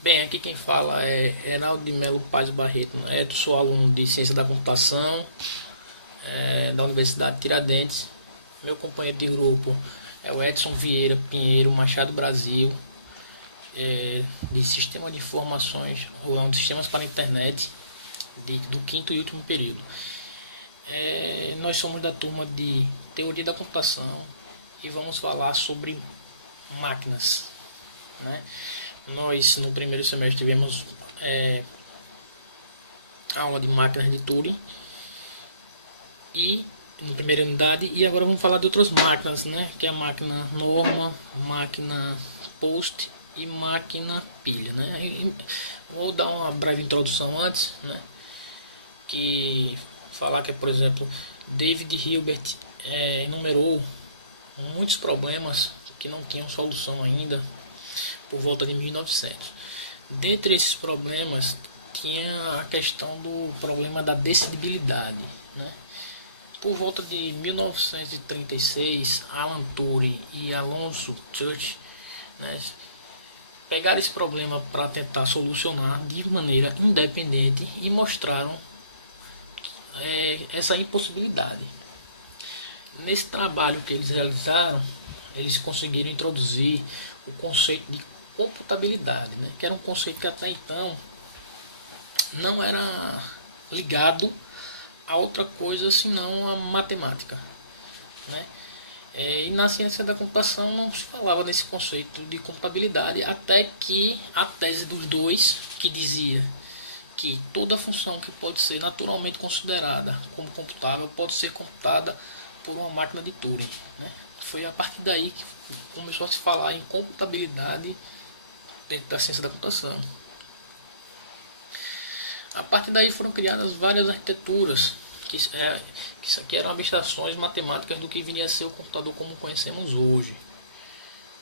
Bem, aqui quem fala é Reinaldo de Melo Paz Barreto. Eu sou aluno de Ciência da Computação da Universidade Tiradentes. Meu companheiro de grupo é o Edson Vieira Pinheiro Machado Brasil, de Sistema de Informações, ou não, de Sistemas para a Internet, do quinto e último período. Nós somos da turma de Teoria da Computação e vamos falar sobre máquinas, né? Nós no primeiro semestre tivemos aula de máquinas de Turing e na primeira unidade, e agora vamos falar de outras máquinas, né? Que é a máquina norma, máquina post e máquina pilha, né? Vou dar uma breve introdução antes, né? Que falar que, por exemplo, David Hilbert enumerou muitos problemas que não tinham solução ainda por volta de 1900. Dentre esses problemas tinha a questão do problema da decidibilidade, né? Por volta de 1936, Alan Turing e Alonzo Church, né, pegaram esse problema para tentar solucionar de maneira independente e mostraram essa impossibilidade. Nesse trabalho que eles realizaram, eles conseguiram introduzir o conceito de computabilidade, né, que era um conceito que até então não era ligado a outra coisa senão a matemática, né? E na ciência da computação não se falava nesse conceito de computabilidade até que a tese dos dois, que dizia que toda função que pode ser naturalmente considerada como computável pode ser computada por uma máquina de Turing, né? Foi a partir daí que começou a se falar em computabilidade dentro da ciência da computação. A partir daí foram criadas várias arquiteturas que isso aqui eram abstrações matemáticas do que viria a ser o computador como conhecemos hoje,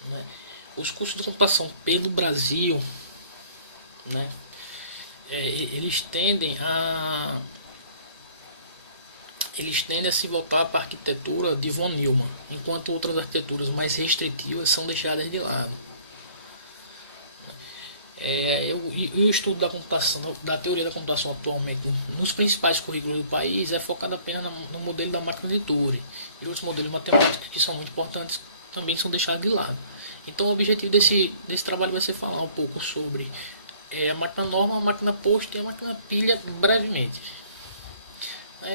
né? Os cursos de computação pelo Brasil, né, eles tendem a se voltar para a arquitetura de von Neumann, enquanto outras arquiteturas mais restritivas são deixadas de lado. O estudo da computação, da teoria da computação atualmente nos principais currículos do país é focado apenas no modelo da máquina de Turing, e outros modelos matemáticos que são muito importantes também são deixados de lado. Então o objetivo desse trabalho vai ser falar um pouco sobre a máquina norma, a máquina post e a máquina pilha brevemente.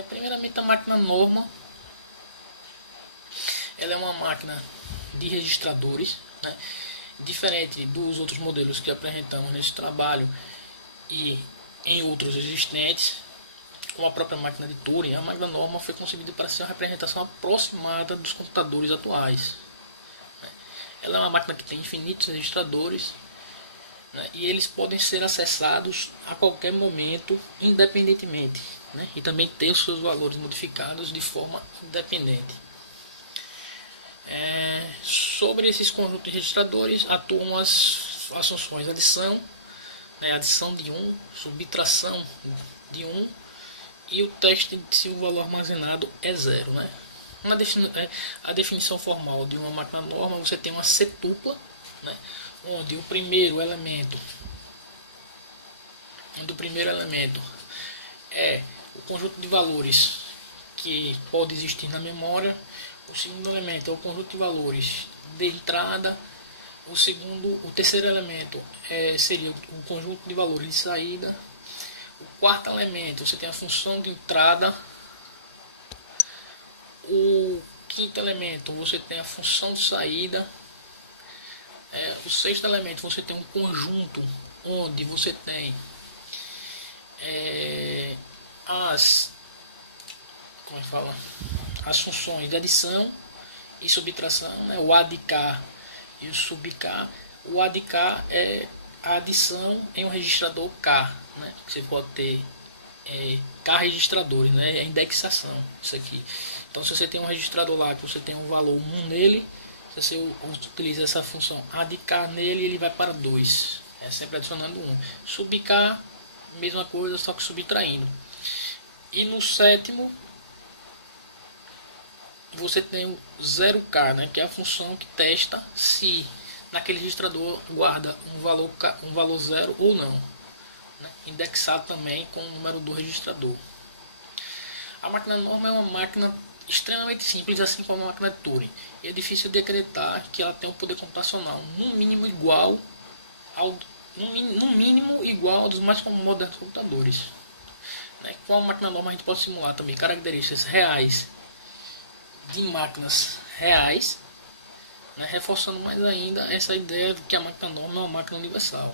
Primeiramente, a máquina norma, ela é uma máquina de registradores, né? Diferente dos outros modelos que apresentamos nesse trabalho e em outros existentes, como a própria máquina de Turing, a máquina norma foi concebida para ser uma representação aproximada dos computadores atuais. Ela é uma máquina que tem infinitos registradores, né, e eles podem ser acessados a qualquer momento, independentemente, né, e também ter os seus valores modificados de forma independente. Sobre esses conjuntos de registradores atuam as funções adição, né, adição de 1, subtração de 1 e o teste de se o valor armazenado é 0. Né? A definição formal de uma máquina norma, você tem uma setupla, né, onde o primeiro elemento é o conjunto de valores que pode existir na memória. O segundo elemento é o conjunto de valores de entrada. O terceiro elemento seria o conjunto de valores de saída. O quarto elemento, você tem a função de entrada. O quinto elemento, você tem a função de saída. O sexto elemento, você tem um conjunto onde você tem as funções de adição e subtração, né? O ADK e o subk. O ADK é a adição em um registrador K, né? Você pode ter K registradores, né? É a indexação, isso aqui. Então, se você tem um registrador lá que você tem um valor 1 nele, se você utiliza essa função ADK nele, ele vai para 2. Sempre adicionando 1. Subk, mesma coisa, só que subtraindo. E no sétimo, você tem o 0K, né, que é a função que testa se naquele registrador guarda um valor 0 ou não, né? Indexado também com o número do registrador. A máquina norma é uma máquina extremamente simples, assim como a máquina de Turing. E é difícil de acreditar que ela tem um poder computacional no mínimo igual ao dos mais modernos computadores. Né? Com a máquina norma a gente pode simular também características reais de máquinas reais, né? Reforçando mais ainda essa ideia de que a máquina norma é uma máquina universal.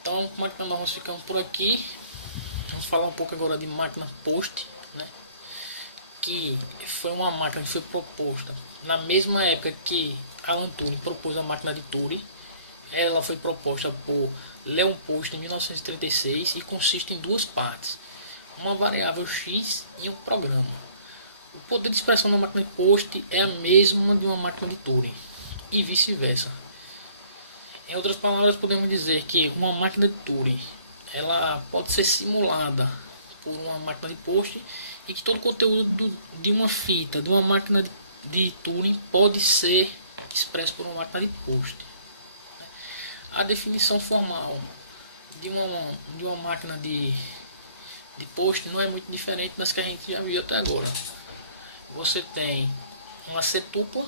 Então, máquina norma ficamos por aqui. Vamos falar um pouco agora de máquina Post, né? Que foi uma máquina que foi proposta na mesma época que Alan Turing propôs a máquina de Turing. Ela foi proposta por Leon Post em 1936 e consiste em duas partes: uma variável x e um programa. O poder de expressão da máquina de Post é a mesma de uma máquina de Turing e vice-versa. Em outras palavras, podemos dizer que uma máquina de Turing ela pode ser simulada por uma máquina de Post e que todo o conteúdo de uma fita de uma máquina de Turing pode ser expresso por uma máquina de Post. A definição formal de uma máquina de Post não é muito diferente das que a gente já viu até agora. Você tem uma setupla,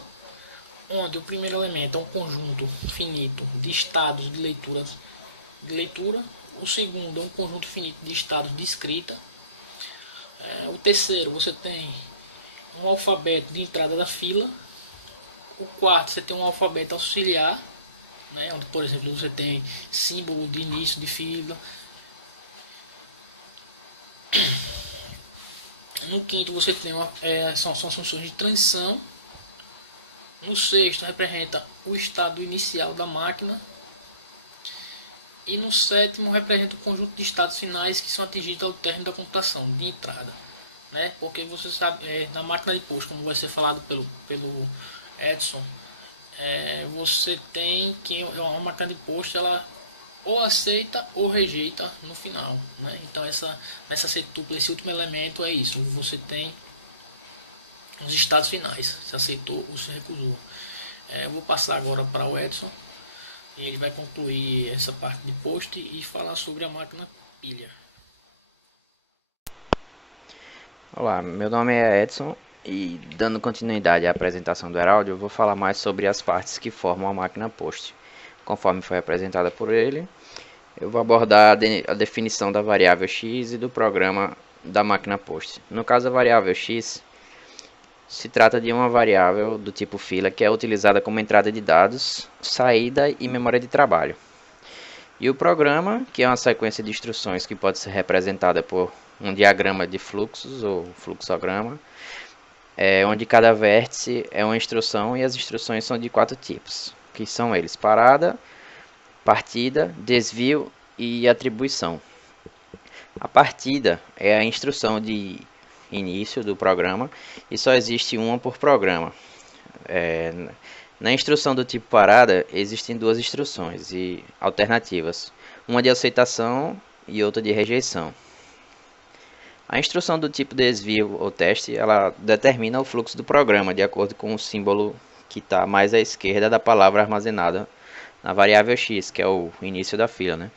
onde o primeiro elemento é um conjunto finito de estados de leitura, o segundo é um conjunto finito de estados de escrita, o terceiro você tem um alfabeto de entrada da fila, o quarto você tem um alfabeto auxiliar, né, onde por exemplo você tem símbolo de início de fila. No quinto você tem são funções de transição. No sexto representa o estado inicial da máquina. E no sétimo representa o conjunto de estados finais que são atingidos ao término da computação de entrada, né? Porque você sabe, na máquina de Post, como vai ser falado pelo Edson, você tem que uma máquina de Post ela ou aceita ou rejeita no final, né? Então nessa setupla, esse último elemento é isso: você tem os estados finais, se aceitou ou se recusou. Eu vou passar agora para o Edson e ele vai concluir essa parte de Post e falar sobre a máquina pilha. Olá, meu nome é Edson e, dando continuidade à apresentação do Heraldo, eu vou falar mais sobre as partes que formam a máquina Post. Conforme foi apresentada por ele, eu vou abordar a definição da variável x e do programa da máquina Post. No caso, a variável x se trata de uma variável do tipo fila que é utilizada como entrada de dados, saída e memória de trabalho. E o programa, que é uma sequência de instruções que pode ser representada por um diagrama de fluxos ou fluxograma, onde cada vértice é uma instrução e as instruções são de 4 tipos, que são eles: parada, partida, desvio e atribuição. A partida é a instrução de início do programa e só existe uma por programa. Na instrução do tipo parada existem duas instruções e alternativas, uma de aceitação e outra de rejeição. A instrução do tipo desvio ou teste, ela determina o fluxo do programa de acordo com o símbolo que está mais à esquerda da palavra armazenada na variável x, que é o início da fila, né?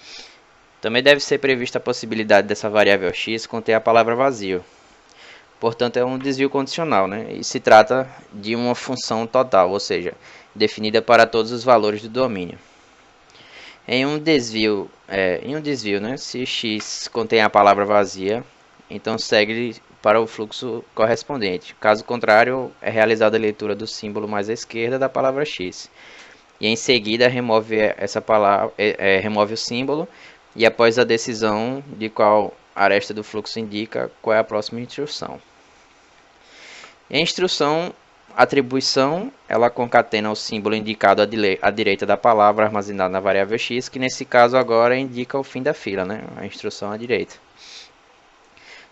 Também deve ser prevista a possibilidade dessa variável x conter a palavra vazio. Portanto, é um desvio condicional, né? E se trata de uma função total, ou seja, definida para todos os valores do domínio. Em um desvio, né, se x contém a palavra vazia, então segue para o fluxo correspondente. Caso contrário, é realizada a leitura do símbolo mais à esquerda da palavra x. E em seguida remove essa palavra, remove o símbolo, e após a decisão de qual aresta do fluxo indica qual é a próxima instrução. E a instrução atribuição, ela concatena o símbolo indicado à direita da palavra armazenada na variável x, que nesse caso agora indica o fim da fila, né? A instrução à direita.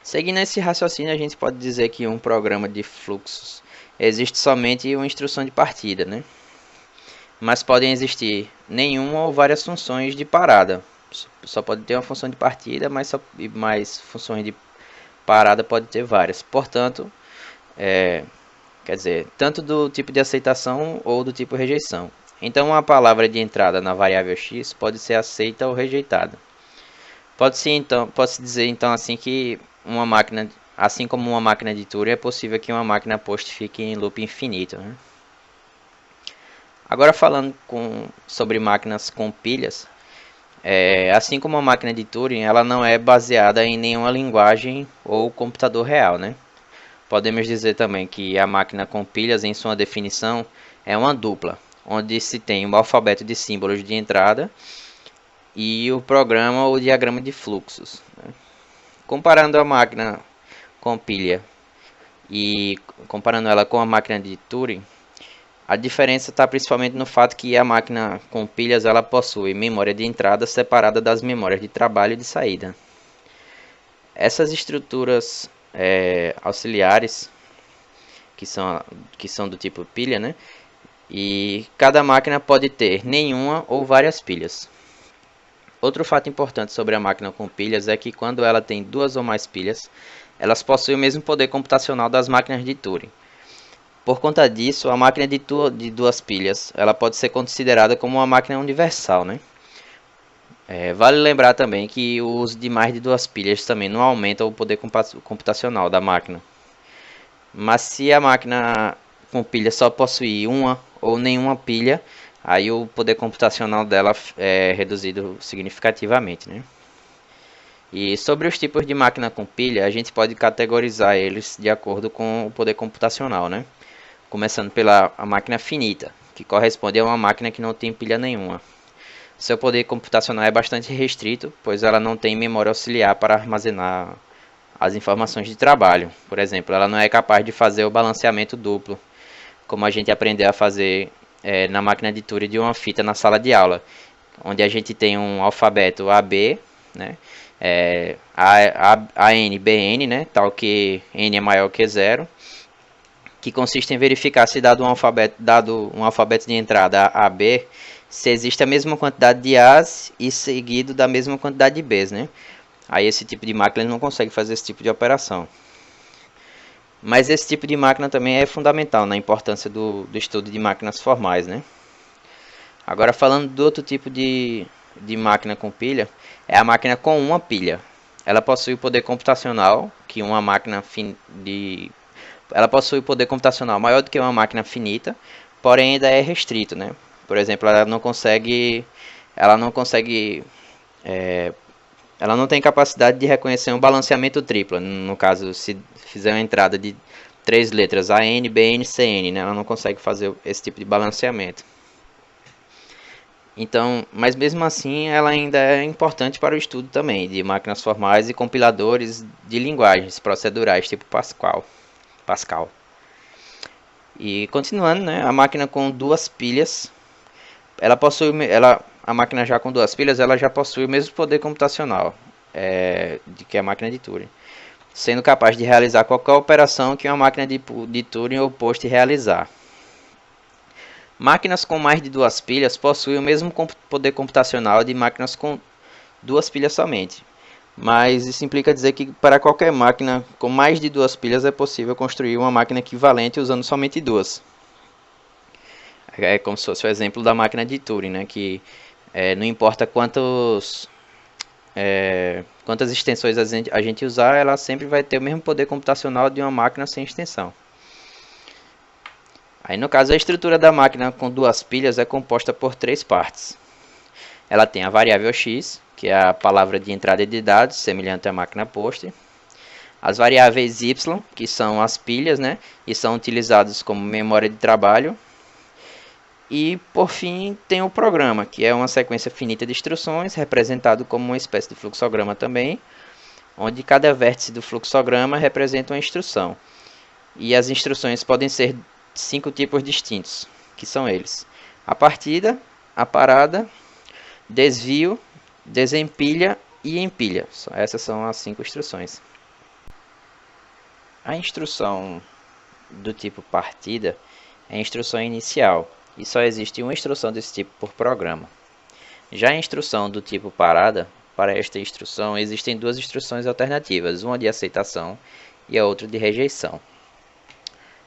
Seguindo esse raciocínio, a gente pode dizer que um programa de fluxos existe somente uma instrução de partida, né? Mas podem existir nenhuma ou várias funções de parada. Só pode ter uma função de partida, mas funções de parada pode ter várias. Portanto, quer dizer, tanto do tipo de aceitação ou do tipo rejeição. Então, uma palavra de entrada na variável x pode ser aceita ou rejeitada. Pode-se dizer então assim que uma máquina, assim como uma máquina de Turing, é possível que uma máquina post fique em loop infinito, né? Agora falando sobre máquinas com pilhas, assim como a máquina de Turing, ela não é baseada em nenhuma linguagem ou computador real, né? Podemos dizer também que a máquina com pilhas, em sua definição, é uma dupla, onde se tem o alfabeto de símbolos de entrada e o programa ou diagrama de fluxos, né? Comparando a máquina com pilha e comparando ela com a máquina de Turing, a diferença está principalmente no fato que a máquina com pilhas ela possui memória de entrada separada das memórias de trabalho e de saída. Essas estruturas auxiliares, que são do tipo pilha, né? E cada máquina pode ter nenhuma ou várias pilhas. Outro fato importante sobre a máquina com pilhas é que quando ela tem duas ou mais pilhas, elas possuem o mesmo poder computacional das máquinas de Turing. Por conta disso, a máquina de duas pilhas ela pode ser considerada como uma máquina universal, né? Vale lembrar também que o uso de mais de duas pilhas também não aumenta o poder computacional da máquina. Mas se a máquina com pilha só possuir uma ou nenhuma pilha, aí o poder computacional dela é reduzido significativamente, né? E sobre os tipos de máquina com pilha, a gente pode categorizar eles de acordo com o poder computacional, né? Começando pela máquina finita, que corresponde a uma máquina que não tem pilha nenhuma. Seu poder computacional é bastante restrito, pois ela não tem memória auxiliar para armazenar as informações de trabalho. Por exemplo, ela não é capaz de fazer o balanceamento duplo, como a gente aprendeu a fazer na máquina de Turing de uma fita na sala de aula, onde a gente tem um alfabeto AB, né? AN, BN, né? Tal que N é maior que 0, que consiste em verificar se dado um alfabeto de entrada AB, se existe a mesma quantidade de A's e seguido da mesma quantidade de B's, né? Aí esse tipo de máquina não consegue fazer esse tipo de operação. Mas esse tipo de máquina também é fundamental na importância do estudo de máquinas formais, né? Agora falando do outro tipo de máquina com pilha, é a máquina com uma pilha. Ela possui o poder computacional que uma máquina ela possui poder computacional maior do que uma máquina finita, porém ainda é restrito, né? Por exemplo, ela não tem capacidade de reconhecer um balanceamento triplo. No caso, se fizer uma entrada de 3 letras AN, BN, CN, né? Ela não consegue fazer esse tipo de balanceamento. Então, mas mesmo assim, ela ainda é importante para o estudo também de máquinas formais e compiladores de linguagens procedurais, tipo Pascal. E continuando, né, a máquina com duas pilhas, a máquina já com duas pilhas, ela já possui o mesmo poder computacional que a máquina de Turing, sendo capaz de realizar qualquer operação que uma máquina de Turing ou post realizar. Máquinas com mais de duas pilhas possuem o mesmo poder computacional de máquinas com duas pilhas somente. Mas isso implica dizer que para qualquer máquina com mais de duas pilhas é possível construir uma máquina equivalente usando somente duas. É como se fosse o exemplo da máquina de Turing, né? Que não importa quantas extensões a gente usar, ela sempre vai ter o mesmo poder computacional de uma máquina sem extensão. Aí no caso, a estrutura da máquina com duas pilhas é composta por três partes. Ela tem a variável x, que é a palavra de entrada de dados, semelhante à máquina post. As variáveis y, que são as pilhas, né, e são utilizadas como memória de trabalho. E por fim tem o programa, que é uma sequência finita de instruções, representado como uma espécie de fluxograma também, onde cada vértice do fluxograma representa uma instrução. E as instruções podem ser 5 tipos distintos, que são eles: a partida, a parada, desvio, desempilha e empilha. Essas são as 5 instruções. A instrução do tipo partida é a instrução inicial, e só existe uma instrução desse tipo por programa. Já a instrução do tipo parada, para esta instrução existem duas instruções alternativas, uma de aceitação e a outra de rejeição.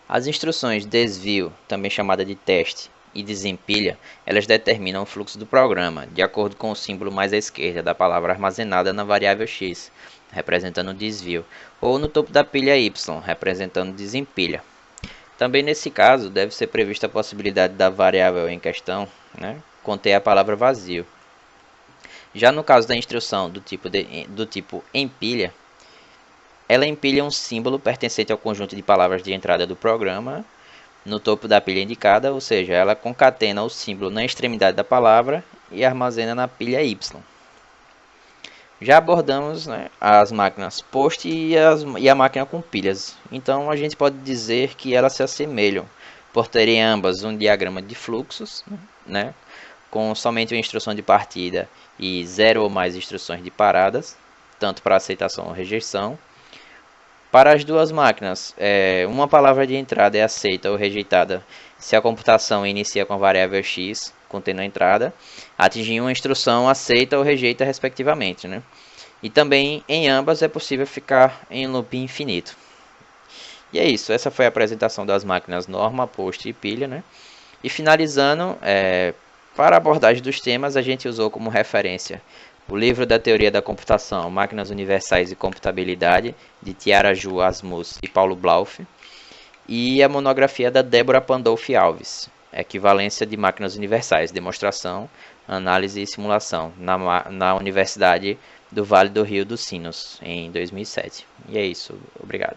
As instruções desvio, também chamada de teste, e desempilha, elas determinam o fluxo do programa, de acordo com o símbolo mais à esquerda da palavra armazenada na variável x, representando o desvio, ou no topo da pilha y, representando o desempilha. Também nesse caso, deve ser prevista a possibilidade da variável em questão, né, conter a palavra vazio. Já no caso da instrução do tipo empilha, ela empilha um símbolo pertencente ao conjunto de palavras de entrada do programa no topo da pilha indicada, ou seja, ela concatena o símbolo na extremidade da palavra e armazena na pilha y. Já abordamos, né, as máquinas post e a máquina com pilhas. Então a gente pode dizer que elas se assemelham, por terem ambas um diagrama de fluxos, né, com somente uma instrução de partida e 0 ou mais instruções de paradas, tanto para aceitação ou rejeição. Para as duas máquinas, uma palavra de entrada é aceita ou rejeitada se a computação inicia com a variável x contendo a entrada, atingindo uma instrução aceita ou rejeita respectivamente, né? E também em ambas é possível ficar em loop infinito. E é isso, essa foi a apresentação das máquinas norma, post e pilha, né? E finalizando, para a abordagem dos temas, a gente usou como referência o livro da Teoria da Computação, Máquinas Universais e Computabilidade, de Tiara Ju Asmus e Paulo Blauf, e a monografia da Débora Pandolfi Alves, Equivalência de Máquinas Universais, Demonstração, Análise e Simulação, na Universidade do Vale do Rio dos Sinos, em 2007. E é isso, obrigado.